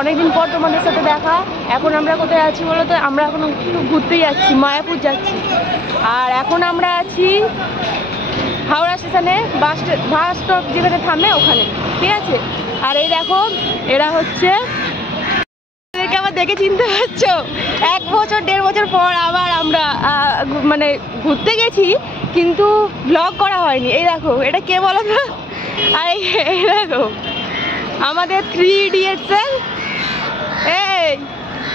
অনেকদিন পর তোমাদের সাথে দেখা। এখন আমরা কোথায় আছি বলো তো? আমরা এখন একটু ঘুরতে যাচ্ছি, মায়াপুর যাচ্ছি। আর এখন আমরা আছি হাওড়া স্টেশনে, বাস স্টপ যেখানে থামে ওখানে, ঠিক আছে? আর এই দেখো, এরা হচ্ছে, এদেরকে আবার দেখে চিনতে পারছো? 1 বছর 1.5 বছর পর আবার আমরা মানে ঘুরতে গেছি, কিন্তু ব্লগ করা হয়নি। এই দেখো, এটা কে বলো তো? আর এই দেখো আমাদের 3 ইডিয়েটসের। এই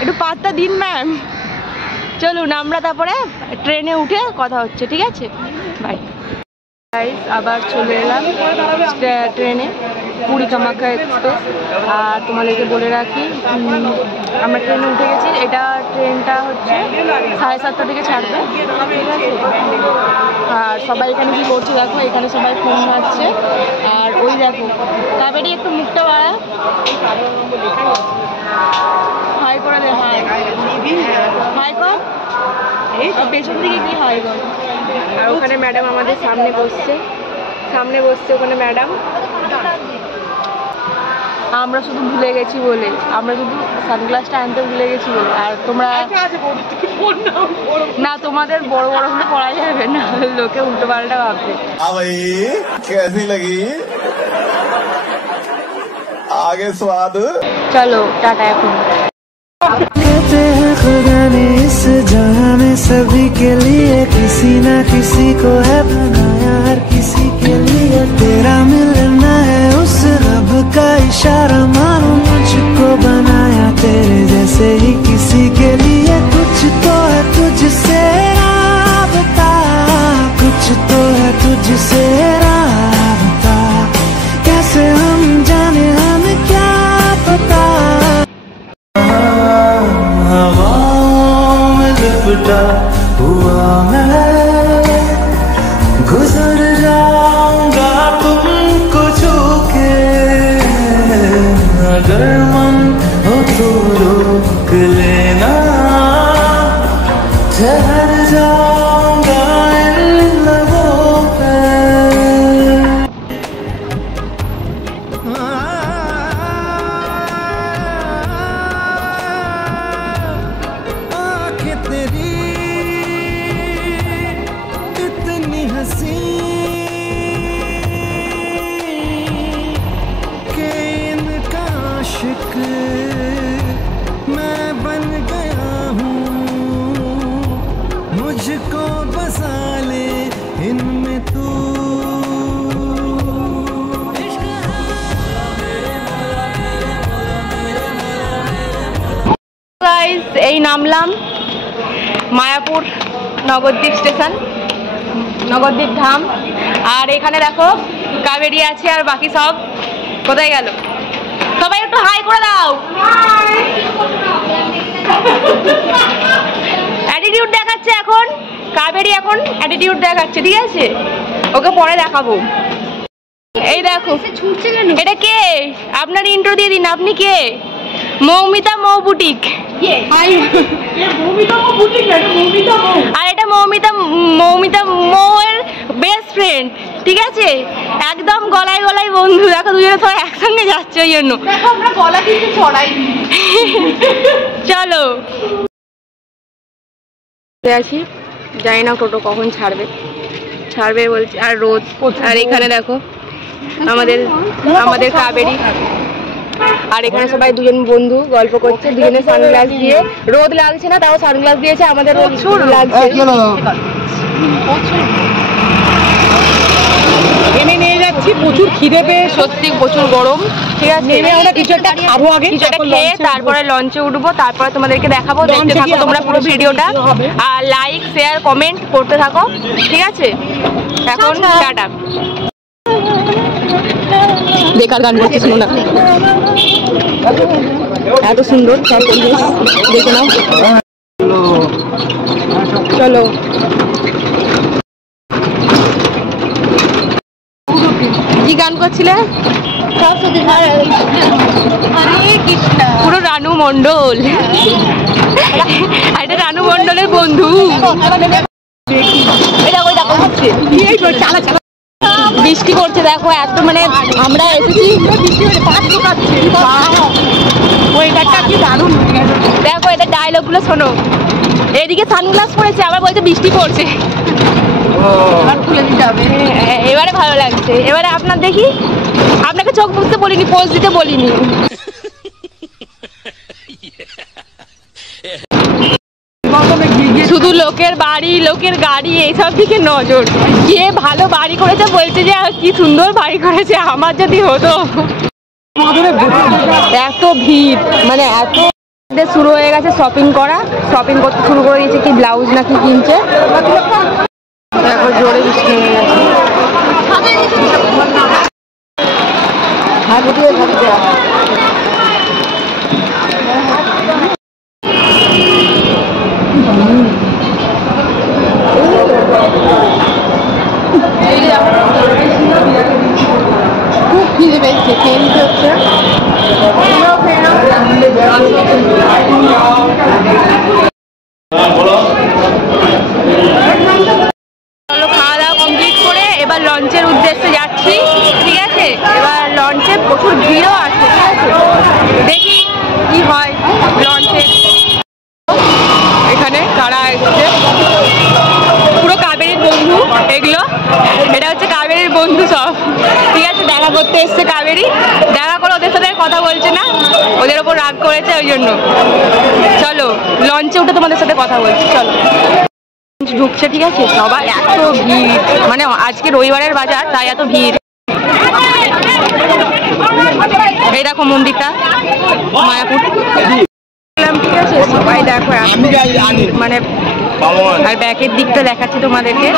একটু পাত্তা দিন ম্যাম। চলুন আমরা তারপরে ট্রেনে উঠে কথা হচ্ছে, ঠিক আছে? বাই। আবার চলে এলাম ট্রেনে, পুরী কামাখ্যা এক্সপ্রেস। আর তোমাদেরকে বলে রাখি, আমরা ট্রেনে উঠে গেছি। এটা ট্রেনটা হচ্ছে 7:30 থেকে ছাড়বে, ঠিক আছে? আর সবাই এখানে কি করছে দেখো, এখানে সবাই ফোন মারছে। আর ওই দেখো কাবেরি, একটু মুখটা বাড়া, হাই করে দে, হাই হাই কর, পেছন দিকে কি হাই কর। আর ওখানে ম্যাডাম আমাদের সামনে বসছে ওখানে ম্যাডাম। আমরা শুধু ভুলে গেছি বলে, আমরা শুধু সানগ্লাসটা আনতে ভুলে গেছি বলে। আর তোমরা না, তোমাদের বড় বড় হলে পড়া যাবে না, লোকে উল্টো পাল্টা ভাববে। आगे स्वाद। चलो टाटा। এখন कहते हैं खुदा ने इस जहां में सभी के लिए किसी ना किसी को है बनाया, हर किसी के लिए तेरा मिलना है उस रब का इशारा, मानो मुझको बनाया तेरे जैसे ही किसी के लिए। कुछ तो है तुझसे राबता, कुछ तो है तुझसे राबता, कैसे हम जाने हमें क्या पता। हवाओं में लिपटा हुआ मैं गुजर जाऊंगा तुमको छू के, अगर मन हो तो रोक लेना, ठहर जाऊंगा इन लबों पे। आँखें तेरी इतनी हंसी कि इनका आशिक मैं बन गया हूँ, मुझको बसा ले इनमें तू। গাইস, এই নামলাম মায়াপুর নবদ্বীপ স্টেশন, নবদ্বীপ ধাম। আর এখানে দেখো কাবেরি আছে, আর বাকি সব কোথায় গেল? সবাই একটু হাই করে দাও। অ্যাটিটিউড দেখাচ্ছে এখন কাবেরি, এখন অ্যাটিটিউড দেখাচ্ছে, ঠিক আছে? ওকে পরে দেখাবো। এই দেখো, এটা কে? আপনার ইন্ট্রো দিয়ে দিন, আপনি কে? মৌমিতা মৌ বুটিক। আর এটা মৌমিতা মৌয়ের বেস্ট ফ্রেন্ড, ঠিক আছে? একদম গলায় গলায় বন্ধু। দেখো দুজনে সবাই একসঙ্গে যাচ্ছে, ওই জন্য গলা কিন্তু ছড়াই। চলো আছি, জানি না টোটো কখন ছাড়বে বলছে। আর রোদ, আর এখানে দেখো আমাদের কাবেরি। আর এখানে সবাই দুজন বন্ধু গল্প করছে, দুজনে সানগ্লাস দিয়ে। রোদ লাগছে না, তাও সানগ্লাস দিয়েছে, আমাদের রোদ লাগছে। এনে নিয়ে যাচ্ছি, প্রচুর খিদে পেয়ে, সত্যি প্রচুর গরম, ঠিক আছে? কিছু একটা খাবো আগে, কিছু একটা খেয়ে তারপরে লঞ্চে উঠবো, তারপরে তোমাদেরকে দেখাবো। দেখতে থাকো তোমরা পুরো ভিডিওটা, আর লাইক শেয়ার কমেন্ট করতে থাকো, ঠিক আছে? এখন টাটা। বেকার গান করতে শোনো না, এত সুন্দর সব পরিবেশ, দেখে নাও। চলো কি গান করছিলে? পুরো রানু মণ্ডল, এটা রানু মণ্ডলের বন্ধু। বৃষ্টি করছে দেখো, এত মানে আমরা এসেছি ডায়লগগুলো শোনো। এদিকে সানগ্লাস পরেছে, আবার বলছে বৃষ্টি পড়ছে। খুলে দিতে হবে। এবারে ভালো লাগছে। এবারে আপনার দেখি, আপনাকে চোখ মুছতে বলিনি, পোজ দিতে বলিনি। শুধু লোকের বাড়ি, লোকের গাড়ি, এইসব দিকে নজর। কে ভালো বাড়ি করেছে বলছে যে কি সুন্দর বাড়ি করেছে, আমার যদি হতো। এত ভিড়, মানে এত শুরু হয়ে গেছে শপিং করা, শপিং করতে শুরু করে দিয়েছে। কি ব্লাউজ নাকি কিনছে, দেখো জোরে বৃষ্টি হয়ে গেছে। খুব খিদে পেয়েছে, খেয়ে নিতে হচ্ছে। খাওয়া দাওয়া কমপ্লিট করে এবার লঞ্চের উদ্দেশ্যে যাচ্ছি, ঠিক আছে। এবার লঞ্চে প্রচুর ভিড়ও আছে, ঠিক আছে। দেখি কি হয় লঞ্চে। এখানে কারা এসছে, পুরো কাবেরীর বন্ধু এগুলো। এটা হচ্ছে কাবেরীর বন্ধু সব, ঠিক আছে। দেখা করতে এসছে কাবেরী, দেখা করে ওদের সাথে কথা বলছে না, ওদের ওপর রাগ করেছে, ওই জন্য। চলো লঞ্চে উঠে তোমাদের সাথে কথা বলছি, চলো। ঢুকছে, ঠিক আছে। সবাই এত ভিড়, মানে আজকে রবিবারের বাজার, তাই এত ভিড়। এই দেখো মন্দিরটা, মায়াপুর, ঠিক আছে। সবাই দেখো মানে, আর ব্যাকের দিকটা দেখাচ্ছি তোমাদেরকে।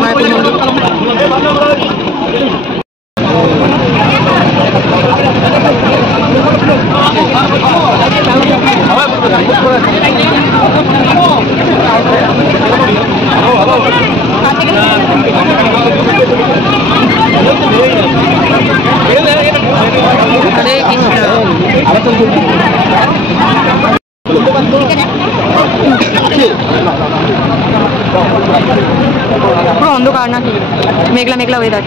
মায়াপুর মন্দির। পুরো অন্ধকার নাকি, মেঘলা মেঘলা ওয়েদার।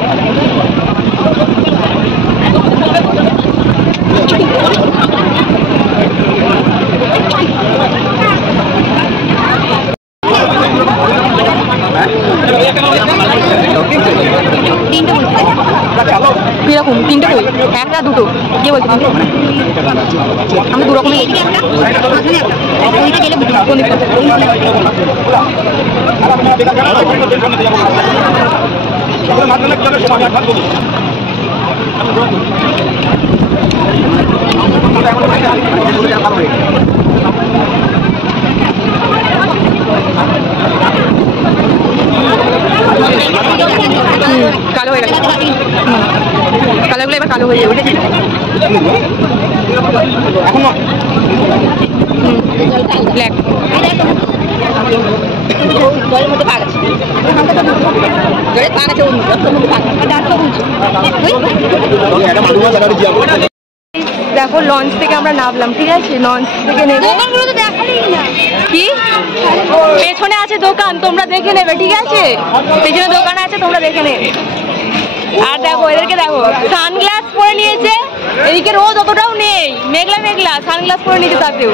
কিরকম তিনটে কই, একটা দুটো কে বলছে? আমি দু রকমের কালো হয়ে গেছে, কালারগুলো এবার কালো হয়ে যাবে। ব্ল্যাক দেখো লঞ্চ থেকে আমরা নামলাম, ঠিক আছে। লঞ্চ থেকে নেমে কি পেছনে আছে দোকান, তোমরা দেখে নেবে, ঠিক আছে। পেছনে দোকান আছে, তোমরা দেখে নেবে। আর দেখো এদেরকে দেখো, সানগ্লাস পরে নিয়েছে, এদিকে রোদ অতটাও নেই, মেঘলা মেঘলা, সানগ্লাস পরে নিয়েছে তাতেও।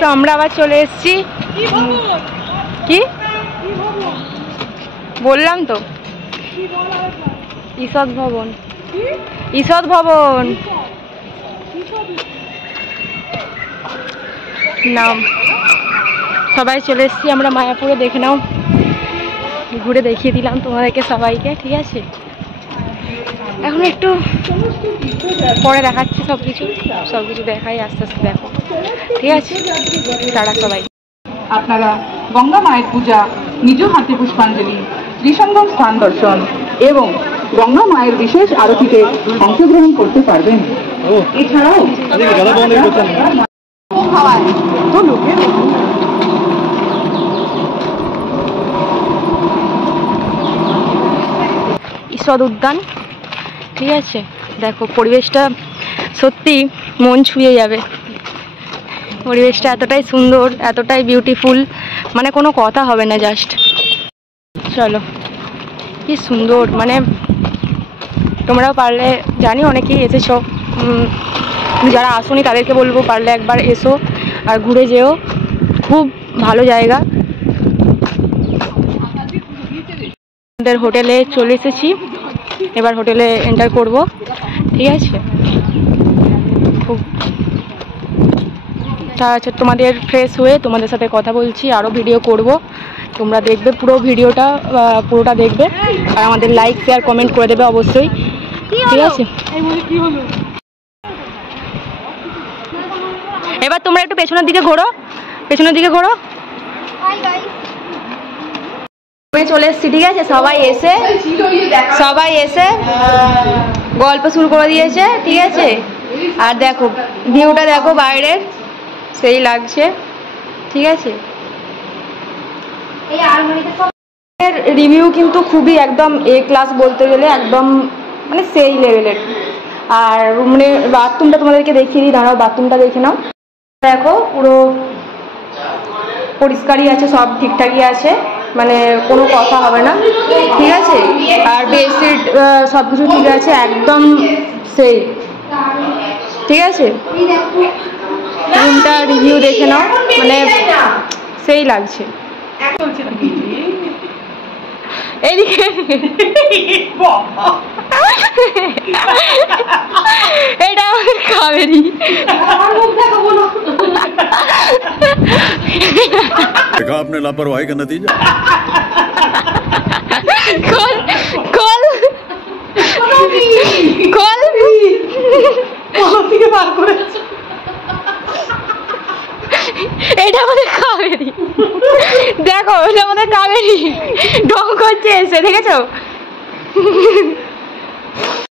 তো আমরা আবার চলে এসেছি। কি বললাম তো, ঈষৎ ভবন, ঈষৎ ভবন নাম। সবাই চলে এসেছি আমরা মায়াপুরে, দেখে নাও, ঘুরে দেখিয়ে দিলাম তোমাদেরকে সবাইকে, ঠিক আছে। এখন একটু পরে দেখাচ্ছি সবকিছু দেখাই, আস্তে আস্তে দেখো, ঠিক আছে। তারা সবাই আপনারা গঙ্গা মায়ের পূজা, নিজ হাতে পুষ্পাঞ্জলি, ত্রিসঙ্গম স্থান দর্শন এবং গঙ্গা মায়ের বিশেষ আরতিতে অংশগ্রহণ করতে পারবেন। এছাড়াও ঈশ্বর উদ্যান, ঠিক আছে। দেখো পরিবেশটা সত্যি মন ছুঁয়ে যাবে। পরিবেশটা এতটাই সুন্দর, এতটাই বিউটিফুল, মানে কোনো কথা হবে না। জাস্ট চলো, কি সুন্দর। মানে তোমরাও পারলে, জানি অনেকেই এসেছো, যারা আসোনি তাদেরকে বলবো পারলে একবার এসো আর ঘুরে যেও। খুব ভালো জায়গা। আমাদের হোটেলে চলে এসেছি, এবার হোটেলে এন্টার করব, ঠিক আছে। খুব আচ্ছা, তোমাদের ফ্রেশ হয়ে তোমাদের সাথে কথা বলছি, আরও ভিডিও করব। তোমরা দেখবে পুরো ভিডিওটা, পুরোটা দেখবে আর আমাদের লাইক শেয়ার কমেন্ট করে দেবে অবশ্যই, ঠিক আছে। এবার তোমরা একটু পেছনের দিকে ঘোরো, পেছনের দিকে ঘোরো। চলে এসছি, ঠিক আছে। সবাই এসে গল্প শুরু করে দিয়েছে, ঠিক আছে। আর দেখো ভিউটা দেখো বাইরের, সেই লাগছে, ঠিক আছে। রিভিউ কিন্তু খুবই একদম এ ক্লাস বলতে গেলে, একদম মানে সেই লেভেলের। আর মানে বাথরুমটা তোমাদেরকে দেখিয়ে দিই, দাঁড়াও বাথরুমটা দেখে নাও। দেখো পুরো পরিষ্কারই আছে, সব ঠিকঠাকই আছে, মানে কোনো কথা হবে না, ঠিক আছে। আর বেডশিট সব কিছু ঠিক আছে, একদম সেই, ঠিক আছে। রুমটা রিভিউ দেখে নাও, মানে সেই লাগছে। এইদিকে এটা আমাদের কাবেরী। देखा आपने लापरवाही का नतीजा। खोल खोल खोल, এটা আমাদের কাবেরী। দেখো এটা আমাদের কাবেরী ঢং করছে এসে, দেখেছো।